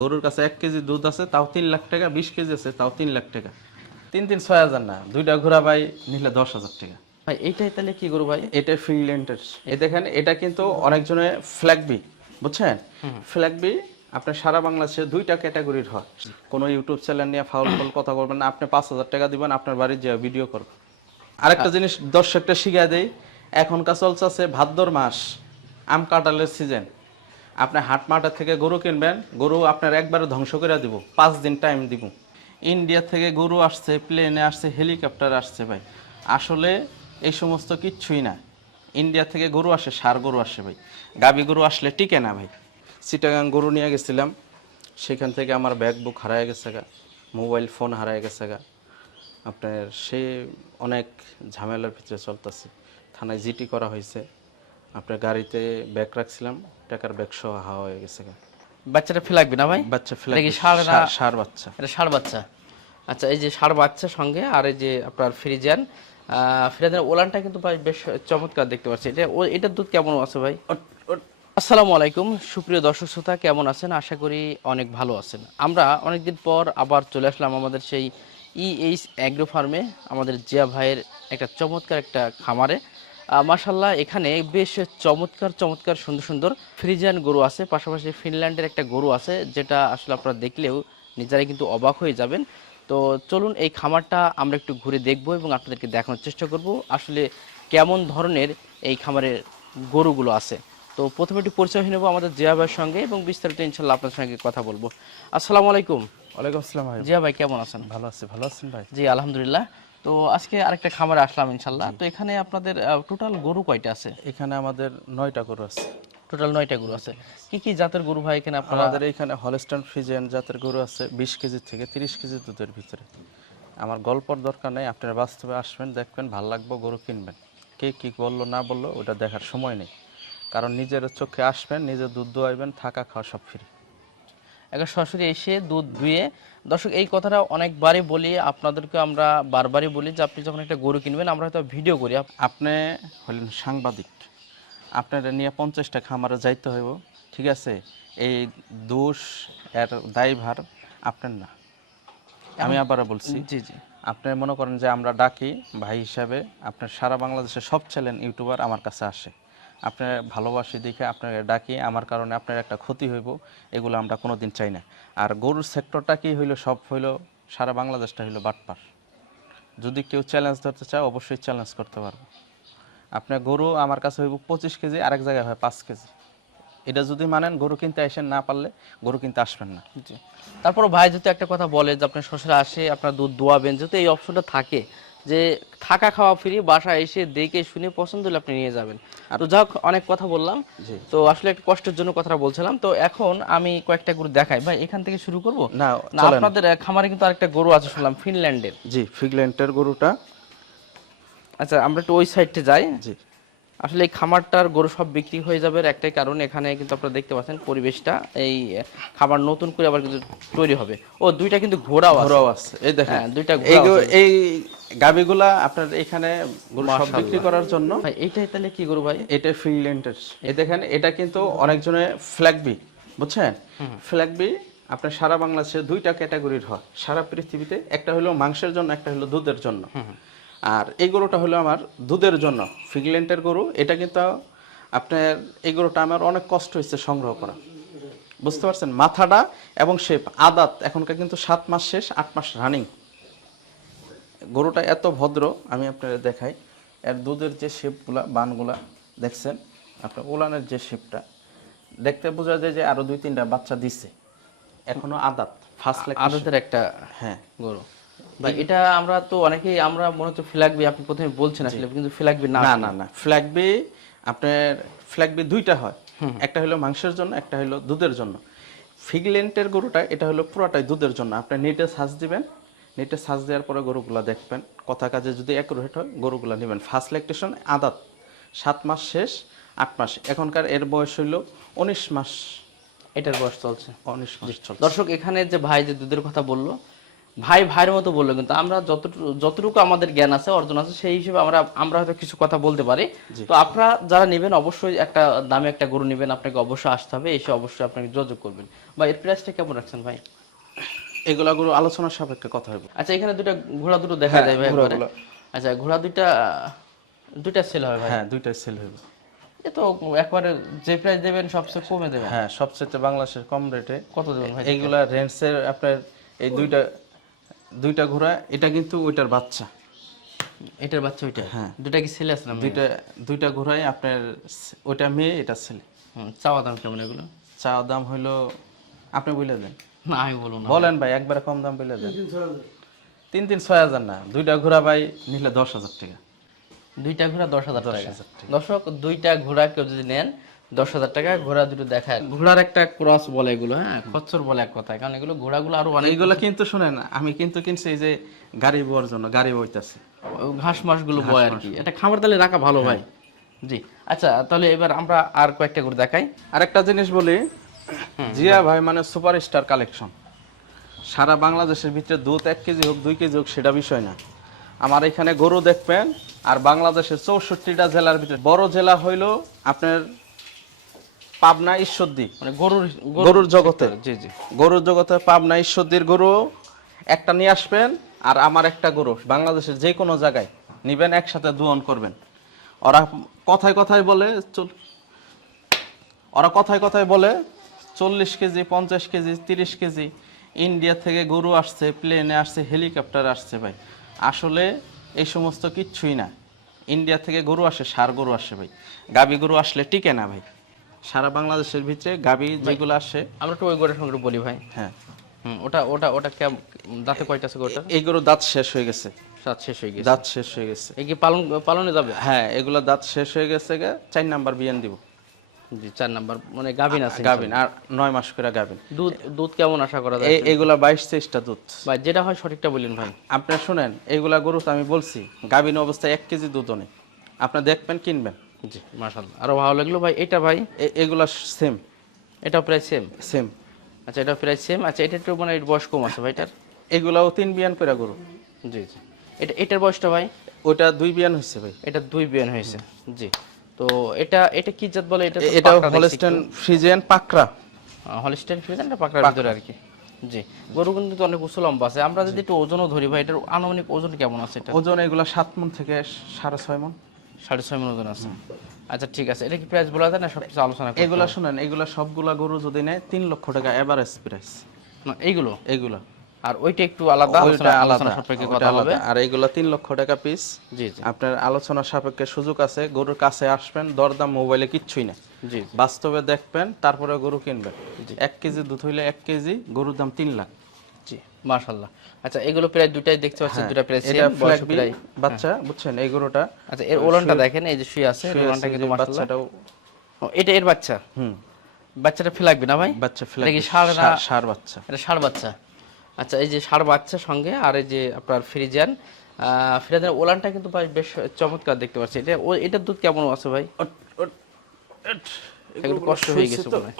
গরুর কাছে 1 কেজি দুধ আছে তাও 3 লাখ টাকা, 20 কেজি আছে তাও 3 লাখ টাকা। 3-6 হাজার না, দুইটা ঘোড়া ভাই নিলে 10 হাজার টাকা। ভাই এইটাই তাহলে কি গরু ভাই? এটা ফ্রিল্যান্ডের। এই দেখেন এটা কিন্তু অনেকজনে ফ্ল্যাগবি, বুঝছেন? ফ্ল্যাগবি আপনার সারা বাংলাদেশে 2টা ক্যাটাগরির হয়। কোনো ইউটিউব চ্যানেল নিয়ে ফাউল ফাউল কথা বলবেন না, আপনি 5,000 টাকা দিবেন, আপনার বাড়ির যে ভিডিও করবেন। আরেকটা জিনিস দর্শকটা শিখিয়ে দেই, এখনকার চলছে ভাদ্র মাস, আম কাঁঠালের সিজন। আপনি হাট মার্কেট থেকে গরু কিনবেন, গরু আপনার একবারে ধ্বংস করে দিব, 5 দিন টাইম দিব। ইন্ডিয়া থেকে গরু আসছে, প্লেনে আসছে, হেলিকপ্টার আসছে ভাই। আসলে এই সমস্ত কিচ্ছুই না। ইন্ডিয়া থেকে গরু আসে, ষাঁড় গরু আসে ভাই। গাবি গরু আসলে টিকে না ভাই। চিটাগাং গরু নিয়ে গেছিলাম, সেখান থেকে আমার ব্যাগ বুক হারায় গেছে গা, মোবাইল ফোন হারায় গেছে গা। আপনার সে অনেক ঝামেলার ভিতরে চলতেছে। থানায় জিটি করা হয়েছে। আপনার গাড়িতে ব্যাগ রাখছিলাম, টাকার ব্যাগ সহ হাওয়া হয়ে গেছে গা। বাচ্চাটা ফেলাকবি না ভাই? বাচ্চা ফেলে এটা কি ষাঁড় না? ষাঁড় বাচ্চা। এটা ষাঁড় বাচ্চা। আচ্ছা, এই যে ষাঁড় বাচ্চা সঙ্গে আর এই যে আপনার ফ্রিজিয়ান, ফ্রিজিয়ানের ওলানটা কিন্তু ভাই বেশ চমৎকার দেখতে পাচ্ছি। এটার দুধ কেমন আছে ভাই? আসসালামু আলাইকুম সুপ্রিয় দর্শক শ্রোতা, কেমন আছেন? আশা করি অনেক ভালো আছেন। আমরা অনেকদিন পর আবার চলে আসলাম আমাদের সেই EH অ্যাগ্রো ফার্মে, আমাদের জিয়া ভাইয়ের একটা চমৎকার একটা খামারে। মাশাল্লাহ, এখানে বেশ চমৎকার চমৎকার সুন্দর সুন্দর ফ্রিজিয়ান গরু আছে, পাশাপাশি ফিনল্যান্ডের একটা গরু আছে, যেটা আসলে আপনারা দেখলেও নিজেরাই কিন্তু অবাক হয়ে যাবেন। তো চলুন এই খামারটা আমরা একটু ঘুরে দেখব এবং আপনাদেরকে দেখানোর চেষ্টা করব আসলে কেমন ধরনের এই খামারের গরুগুলো আছে। তো প্রথমে একটু পরিচয় হয়ে নেবো আমাদের জিয়া ভাইয়ের সঙ্গে এবং বিস্তারিত ইনশাল্লাহ আপনার সঙ্গে কথা বলবো। আসসালামু আলাইকুম। ওয়ালাইকুম আসসালাম ভাই। জিয়া ভাই কেমন আছেন? ভালো আছি, ভালো আছেন ভাই? জি আলহামদুলিল্লাহ। তো আজকে আরেকটা খামারে আসলাম ইনশাল্লাহ। তো এখানে আপনাদের টোটাল গরু কয়টা আছে? এখানে আমাদের 9টা গরু আছে। টোটাল 9টা গরু আছে। কি কি জাতের গরু ভাই এখানে আপনারা? আমাদের এখানে হলস্টাইন ফ্রিজিয়ান জাতের গরু আছে 20 কেজি থেকে 30 কেজি দুধের ভিতরে। আমার গল্পর দরকার নেই, আপনারা বাস্তবে আসবেন, দেখবেন, ভালো লাগবে, গরু কিনবেন। কে কি বললো না বললো ওটা দেখার সময় নেই, কারণ নিজের চোখে আসবেন, নিজের দুধ দোয়াইবেন, থাকা খাওয়া সব ফ্রি। একবার সরাসরি এসে দুধ দুয়ে। দর্শক, এই কথাটা অনেকবারই বলি, আপনাদেরকে আমরা বারবারই বলি যে আপনি যখন একটা গরু কিনবেন, আমরা হয়তো ভিডিও করি। আপনি হলেন সাংবাদিক, আপনারা নিয়ে 50টা খামারে যাইতে হইব, ঠিক আছে? এই দোষ এর দায়ভার আপনার না। আমি আবারও বলছি, জি জি। আপনি মনে করেন যে আমরা ডাকি ভাই হিসাবে, আপনার সারা বাংলাদেশের সব চ্যানেল ইউটিউবার আমার কাছে আসে, আপনার ভালোবাসি দেখে আপনাকে ডাকি, আমার কারণে আপনার একটা ক্ষতি হইব, এগুলো আমরা কোনোদিন চাই না। আর গরুর সেক্টরটা কি হইলো, সব হইলো সারা বাংলাদেশটা হইলো বাটপার। যদি কেউ চ্যালেঞ্জ ধরতে চায় অবশ্যই চ্যালেঞ্জ করতে পারবো। আপনার গরু আমার কাছে হইব 25 কেজি, আরেক জায়গায় হয় 5 কেজি। এটা যদি মানেন গরু কিনতে আসেন, না পারলে গরু কিনতে আসবেন না। জি। তারপর ভাই যদি একটা কথা বলে যে আপনার শ্বশুর আসে, আপনার দুধ দোয়াবেন, যেহেতু এই অপশনটা থাকে যে থাকা খাওয়া ফ্রি, বাসায় এসে দেখে শুনে পছন্দ হলে আপনি নিয়ে যাবেন। তো যাক, অনেক কথা বললাম, তো আসলে একটা কষ্টের জন্য কথাটা বলছিলাম। তো এখন আমি কয়েকটা গরু দেখাই ভাই, এখান থেকে শুরু করব না না? চলেন। আপনাদের খামারে কিন্তু আরেকটা গরু আছে শুনলাম, ফিনল্যান্ডের। জি, ফিগল্যান্ডের গরুটা। আচ্ছা, আমরা একটু ওই সাইডে যাই। জি। আসলে এই খামারটার গরু সব বিক্রি হয়ে যাবে একটাই কারণ, এখানে কিন্তু আপনারা দেখতে পাচ্ছেন পরিবেশটা, এই খামার নতুন করে আবার কিন্তু তৈরি হবে। ও, দুইটা কিন্তু ঘোড়াও আছে, এই দেখেন। হ্যাঁ, দুইটা এই ঘোড়া আছে। এই গাবিগুলা আপনার এখানে গরু সব বিক্রি করার জন্য। ভাই এইটাই তাহলে কি গরু ভাই? এটা ফিনল্যান্ডের। এই দেখেন, এটা কিন্তু অনেকজনে ফ্ল্যাগবি, বুঝছেন? ফ্ল্যাগবি আপনার সারা বাংলাদেশে 2টা ক্যাটাগরির হয় সারা পৃথিবীতে, একটা হলো মাংসের জন্য, একটা হলো দুধের জন্য। আর এই গরুটা হলো আমার দুধের জন্য, ফিগল্যান্ডের গরু। এটা কিন্তু আপনার এই গরুটা আমার অনেক কষ্ট হয়েছে সংগ্রহ করা, বুঝতে পারছেন? মাথাটা এবং শেপ আদাত, এখনকার কিন্তু 7 মাস শেষ, 8 মাস রানিং। গরুটা এত ভদ্র, আমি আপনাদের দেখাই। এর দুধের যে শেপগুলা, বানগুলা দেখছেন, আপনার ওলানের যে শেপটা দেখতে বোঝা যায় যে আরো 2-3টা বাচ্চা দিছে, এখনো আদাত, ফার্স্ট আদতের একটা হ্যাঁ গরু ভাই। এটা আমরা তো অনেকেই আমরা মনে হচ্ছে ফ্ল্যাগবি, আপনি প্রথমে বলছেন আসলে কিন্তু ফ্ল্যাগবি না। না না না, ফ্ল্যাগবি আপনার ফ্ল্যাগবি 2টা হয়, একটা হলো মাংসের জন্য, একটা হলো দুধের জন্য। ফিগল্যান্ডের গরুটা এটা হলো পুরোটাই দুধের জন্য। আপনি নেটে সার্চ দিবেন, নেটে সার্চ দেওয়ার পরে গরুগুলা দেখবেন, কথা কাজে যদি অ্যাকুরেট হয় গরুগুলা নেবেন। ফার্স্ট ল্যাকটেশন আদাত, 7 মাস শেষ, 8 মাস। এখনকার এর বয়স হইল 19 মাস। এটার বয়স চলছে 19 মাস চলছে। দর্শক, এখানে যে ভাই যে দুধের কথা বললো, ভাই ভাইয়ের মতো বললো, কিন্তু আমরা যতটুকু আমাদের জ্ঞান আছে, অর্জন আছে, সেই হিসেবে আমরা হয়তো কিছু কথা বলতে পারি। তো আপনারা যারা নেবেন অবশ্যই একটা দামে একটা গরু নেবেন, আপনাকে অবশ্যই আসতে হবে, এসে অবশ্যই আপনাকে যোগাযোগ করবেন। বা এর প্রাইসটা কেমন রাখছেন ভাই? এগুলা গরু আলোচনার সাপেক্ষে কথা হবে। আচ্ছা, এখানে ঘোড়া দুটো দেখা যায় ভাই একবারে। আচ্ছা, ঘোড়া দুইটা সেল হয় ভাই? হ্যাঁ, দুইটাই সেল হবে। এ তো একবারে যে প্রাইস দেবেন সবচেয়ে কমে দেবেন। হ্যাঁ, সবচেয়ে বাংলাদেশের কম রেটে। কত দেবেন ভাই? এইগুলা রেঞ্জের আপনার এই দুইটা ঘোড়া, এটা কিন্তু ওইটার বাচ্চা। এটার বাচ্চা ওইটা? হ্যাঁ। দুইটা কি ছেলে আছে না? দুইটা ঘোড়াই আপনার, ওইটা মেয়ে এটা ছেলে। চাওয়া দাম কেমন এগুলো? চাওয়া দাম হইলো, আপনি বলে দেন। না আমি বলবো না। বলেন ভাই, একবারে কম দাম বলে দেন। 3-6 হাজার না, দুইটা ঘোড়া ভাই নিলে 10,000 টাকা। দুইটা ঘোড়া 10,000 টাকা। 10,000 টাকা। দর্শক, দুইটা ঘোড়া কেউ যদি নেন 10,000 টাকা। ঘোড়া দুটো দেখায়, ঘোড়ার একটা ক্রস বলে এগুলো, হ্যাঁ খচ্চর বলে এক কথায়, কারণ এগুলো ঘোড়াগুলো আরো অনেক। এইগুলা কিন্তু শুনেন, আমি কিন্তু কিনছি এই যে গাড়ি বওয়ার জন্য, গাড়ি বইতাছে। ঘাস মাস গুলো বয় আর কি, এটা খাবার দালে রাখা ভালো ভাই। জি আচ্ছা, তাহলে এবার আমরা আর কয়েকটা করে দেখাই। আরেকটা জিনিস বলি, জিয়া ভাই মানে সুপারস্টার কালেকশন। সারা বাংলাদেশের ভিতরে দুধ 1 কেজি হোক 2 কেজি হোক সেটা বিষয় না, আমার এখানে গরু দেখবেন। আর বাংলাদেশের 64টা জেলার ভিতরে বড় জেলা হইল আপনার পাবনা ঈশ্বরদী, মানে গরুর জগতে। জি জি, গরুর জগতে পাবনা ঈশ্বরদীর গরু একটা নিয়ে আসবেন, আর আমার একটা গরু বাংলাদেশের যে কোনো জায়গায় নিবেন, একসাথে দুয়ন করবেন। ওরা কথায় কথায় বলে 40 কেজি 50 কেজি 30 কেজি ইন্ডিয়া থেকে গরু আসছে, প্লেনে আসছে, হেলিকপ্টার আসছে ভাই। আসলে এই সমস্ত কিচ্ছুই না। ইন্ডিয়া থেকে গরু আসে, ষাঁড় গরু আসে ভাই। গাবি গরু আসলে টিকে না ভাই। সারা বাংলাদেশের ভিতরে গাবি যেগুলো আসে, আমরা একটু ওই গরুর সঙ্গে বলি ভাই। হ্যাঁ, ওটা ওটা ওটা দাঁতে কয়টা আছে গরুটা? এই গরু দাঁত শেষ হয়ে গেছে। দাঁত শেষ হয়ে গেছে? দাঁত শেষ হয়ে গেছে। এই কি পালনে যাবে? হ্যাঁ, এগুলো দাঁত শেষ হয়ে গেছে, 4 নাম্বার বিয়ান দিব। জি, 4 নাম্বার, মানে গাভিন আছে? গাভিন, আর 9 মাস করে গাভিন। দুধ কেমন আশা করা যায়? এগুলা 22-23টা দুধ ভাই যেটা হয় সঠিকটা বলেন ভাই। আপনার শুনেন, এইগুলা গরু তো আমি বলছি গাভিন অবস্থায় 1 কেজি দুধও নেই। আপনি দেখবেন, কিনবেন। জি মাশাআল্লাহ, আরো ভালো লাগলো ভাই। এটা ভাই এগুলা সেম। এটা প্রায় সেম? সেম। আচ্ছা, এটা প্রায় সেম। আচ্ছা, এটা একটু মানে বয়স কম আছে ভাই এটার? এগুলাও 3 বিয়ান করে গরু। জি জি। এটার বয়সটা ভাই? ওটা 2 বিয়ান হয়েছে ভাই। এটা 2 বিয়ান হয়েছে। জি। তো এটা কি জাত বলে? এটা হলস্টেইন ফ্রিজিয়ান পাকড়া। হলস্টেইন ফ্রিজিয়ান, এটা পাকড়ার ভিতরে আর কি। জি। গরু কিন্তু অনেক উঁচু লম্বা আছে। আমরা যদি একটু ওজনও ধরি ভাই, এটার আনুমানিক ওজন কেমন আছে এটা? ওজন এগুলা 7 মণ থেকে 6.5 মণ। 6.5 মণ ওজন আছে। আচ্ছা ঠিক আছে, এটা কি প্রাইস বলা যায় না সবকিছু আলোচনা করতে? এগুলা শুনেন, এগুলা সবগুলা গরু যদি নেয় 3 লক্ষ টাকা এভারেজ প্রাইস। না এইগুলো? এগুলা। আর ওইটা একটু আলাদা, ওইটা আলোচনা আলাদা, সাপেক্ষে ওটা কথা হবে। আলাদা। আর এগুলা 3 লক্ষ টাকা পিস। জি জি। আপনার আলোচনা সাপেক্ষে সুযোগ আছে, গরুর কাছে আসবেন, দরদাম মোবাইলে কিচ্ছুই না। জি। বাস্তবে দেখবেন, তারপরে গরু কিনবেন। 1 কেজি দুধ হইলে 1 কেজি, গরুর দাম 3 লাখ। জি মাশাআল্লাহ। আচ্ছা, এগুলো প্রায় দুটাই দেখতে পাচ্ছেন, দুটা প্রায় এটা সেম বয়স ফ্ল্যাগবি প্রায়। বাচ্চা, বুঝছেন এই গরুটা। আচ্ছা, এর ওলানটা দেখেন, এই যে শুয়ে আছে, ওলানটা কিন্তু মাশাআল্লাহ। বাচ্চাটাও এটা এর বাচ্চা? বাচ্চাটা ফ্ল্যাগবি না ভাই? বাচ্চা এটা ফ্ল্যাগবি, কি ষাঁড় না? ষাঁড় বাচ্চা। এটা ষাঁড় বাচ্চা। আচ্ছা, এই যে ষাঁড় বাচ্চা সঙ্গে আর এই যে আপনার ফ্রিজিয়ান, ফ্রিজিয়ানের ওলানটা কিন্তু ভাই বেশ চমৎকার দেখতে পাচ্ছি। এটার দুধ কেমন আছে ভাই? একটু কষ্ট হয়ে গেছে মনে হয়।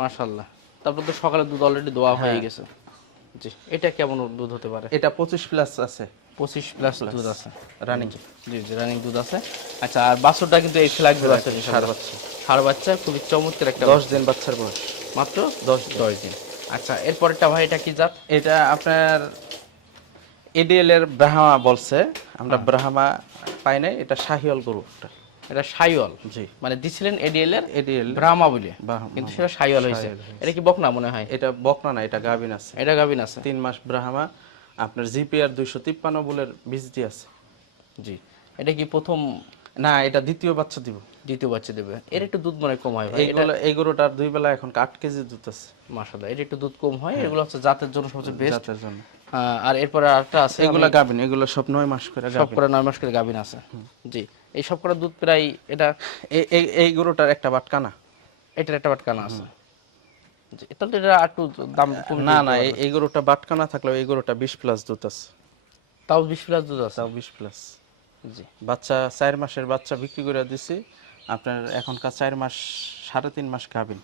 মাশাআল্লাহ। তারপর তো সকালে দুধ অলরেডি দোয়া হয়ে গেছে। জি। এটা কেমন দুধ হতে পারে? এটা 25 প্লাস আছে। 25 প্লাস দুধ আছে রানিং। জি জি, রানিং দুধ আছে। আচ্ছা, আর বাছুরটা কিন্তু এই ফ্ল্যাগ দুধ আছে। ষাঁড় বাচ্চা। ষাঁড় বাচ্চা, খুবই চমৎকার একটা। 10 দিন বাচ্চার বয়স। মাত্র 10 দিন। আচ্ছা, এরপরটা ভাই এটা কি জাত? এটা আপনার এডিএল এর ব্রাহ্মা বলছে, আমরা ব্রাহ্মা পাই নাই, এটা শাহিওয়াল গরুটা। এটা শাইওয়াল? জি। মানে দিছিলেন এডিএল এর এডিএল ব্রাহ্মা বলে, ব্রাহ্মা। কিন্তু সেটা শাইওয়াল হয়েছে। এটা কি বকনা মনে হয়? এটা বকনা না, এটা গাভিন আছে। এটা গাভিন আছে। 3 মাস ব্রাহ্মা, আপনার জিপিআর 253 বুলের বীজ দিয়ে আছে। জি। এটা কি প্রথম না, এটা দ্বিতীয় বাচ্চা দিব। দ্বিতীয় বাচ্চা দেবে। এর একটু দুধ মনে কম হয় ভাই। এই গরুটার 2 বেলা এখন 8 কেজি দুধ আছে। মাশাআল্লাহ, এটা একটু দুধ কম হয়। এগুলো হচ্ছে জাতের জন্য সবচেয়ে বেস্ট। জাতের জন্য। আর এরপরে আরেকটা আছে, এগুলা গাভিন, এগুলো সব 9 মাস করে সব করে 9 মাস করে গাভিন আছে। জি। এই সব করে দুধ প্রায়, এটা এই গরুটার একটা বাটকানা, এটার একটা বাটকানা আছে। জি। তাহলে তো এটা একটু দাম কম। না না, এই গরুটা বাটকানা থাকলেও এই গরুটা 20 প্লাস দুধ আছে। তাও 20 প্লাস দুধ আছে? তাও 20 প্লাস। জি। বাচ্চা 4 মাসের বাচ্চা বিক্রি করে দিছি, আপনার এখনকার 4 মাস 3.5 মাস গাভিন।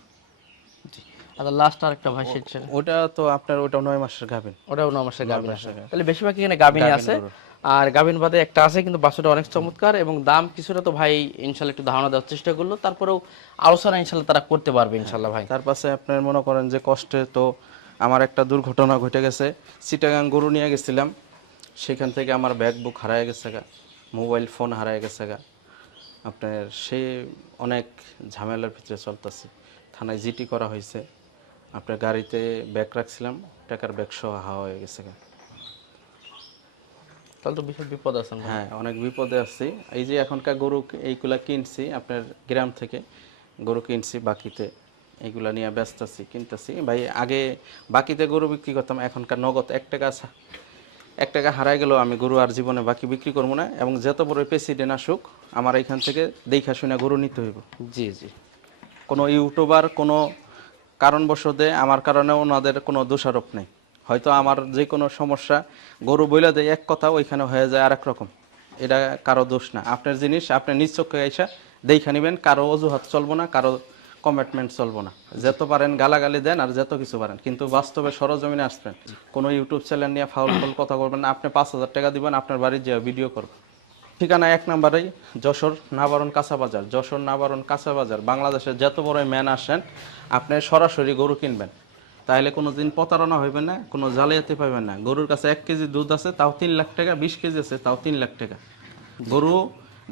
আচ্ছা লাস্ট আরেকটা ভাই সেটা ওটা তো আপনার ওটা 9 মাসের গাভীন। ওটাও 9 মাসের গাভিন আছে, তাহলে বেশিরভাগ এখানে গাভিনই আছে। আর গাভিন বাদে একটা আছে কিন্তু বাছুরটা অনেক চমৎকার, এবং দাম কিছুটা তো ভাই ইনশাল্লাহ একটু ধারণা দেওয়ার চেষ্টা করলো, তারপরেও আলোচনা ইনশাল্লাহ তারা করতে পারবে ইনশাল্লাহ ভাই। তার পাশে আপনার মনে করেন যে কষ্টে তো আমার একটা দুর্ঘটনা ঘটে গেছে। চিটাগাং গরু নিয়ে গেছিলাম, সেখান থেকে আমার ব্যাগ বুক হারায় গেছে গা, মোবাইল ফোন হারায় গেছে গা। আপনার সে অনেক ঝামেলার ভিতরে চলতেছি, থানায় জিটি করা হয়েছে। আপনার গাড়িতে ব্যাগ রাখছিলাম, টাকার ব্যাগ সহ হাওয়া হয়ে গেছে গা। তাহলে তো বিশাল বিপদ আছে ভাই। হ্যাঁ, অনেক বিপদে আছি। এই যে এখনকার গরু এইগুলা কিনছি আপনার গ্রাম থেকে, গরু কিনছি বাকিতে, এইগুলা নিয়ে ব্যস্ত আছি, কিনতেছি ভাই। আগে বাকিতে গরু বিক্রি করতাম, এখনকার নগদ 1 টাকা 1 টাকা হারায় গেলেও আমি গরু আর জীবনে বাকি বিক্রি করবো না। এবং যত বড় প্রেসিডেন্ট আসুক, আমার এইখান থেকে দেখা শুনে গরু নিতে হইব। জি জি। কোনো ইউটিউবার কোনো কারণবশতে আমার কারণে ওনাদের কোনো দোষারোপ নেই। হয়তো আমার যে কোনো সমস্যা গরু বইলা দেয় এক কথা, ওইখানে হয়ে যায় আরেক রকম। এটা কারো দোষ না, আপনার জিনিস আপনি নিজ চোখে আইসা দেখা নেবেন। কারো অজুহাত চলবো না, কারো কমিটমেন্ট চলবো না। যত পারেন গালাগালি দেন আর যত কিছু পারেন, কিন্তু বাস্তবে সরজমিনে আসবেন। কোনো ইউটিউব চ্যানেল নিয়ে ফাউল কথা করবেন না। আপনি 5,000 টাকা দিবেন, আপনার বাড়ির যে ভিডিও করবেন। ঠিকানা 1 নম্বরেই যশোর নাবারণ কাঁচা বাজার। যশোর নাবারণ কাঁচা বাজার, বাংলাদেশের যত বড় ম্যান আসেন আপনি সরাসরি গরু কিনবেন, তাহলে কোনো দিন প্রতারণা হইবে না, কোনো জালিয়াতি পাইবেন না। গরুর কাছে 1 কেজি দুধ আছে তাও 3 লাখ টাকা, 20 কেজি আছে তাও 3 লাখ টাকা। গরু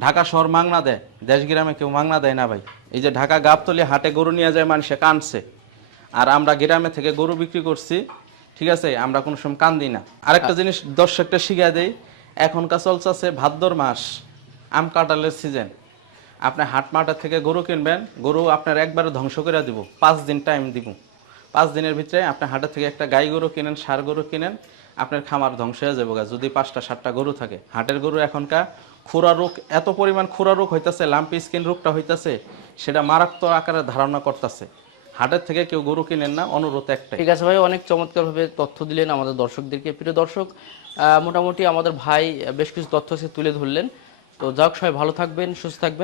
ঢাকা শহর মাংনা দেয়, দেশ গ্রামে কেউ মাংনা দেয় না ভাই। এই যে ঢাকা গাবতলি হাটে গরু নিয়ে যায় মানুষে কানছে, আর আমরা গ্রামে থেকে গরু বিক্রি করছি, ঠিক আছে, আমরা কোনো সময় কান্দি না। আরেকটা জিনিস দর্শকটা শিখিয়ে দেই, এখনকার চলছে ভাদ্র মাস, আম কাঁঠালের সিজন। আপনি হাট মার্কেট থেকে গরু কিনবেন, গরু আপনার একবারে ধ্বংস করে দিব। 5 দিন টাইম দিব, 5 দিনের ভিতরে আপনি হাটের থেকে একটা গাই গরু কিনেন, ষাঁড় গরু কিনেন, আপনার খামার ধ্বংস হয়ে যাবে যদি 5টা 7টা গরু থাকে। হাটের গরু এখনকার খুরা রোগ, এত পরিমাণ খুরা রোগ হইতাছে, লাম্পি স্কিন রোগটা হইতাছে, সেটা মারাত্মক আকারে ধারণা করতেছে। হাটের থেকে কেউ গরু কিনেন না, অনুরোধ একটাই। ঠিক আছে ভাই, অনেক চমৎকারভাবে তথ্য দিলেন আমাদের দর্শকদেরকে। প্রিয় দর্শক, মোটামুটি আমাদের ভাই বেশ কিছু তথ্য সে তুলে ধরলেন। তো যাক, সবাই ভালো থাকবেন, সুস্থ থাকবেন।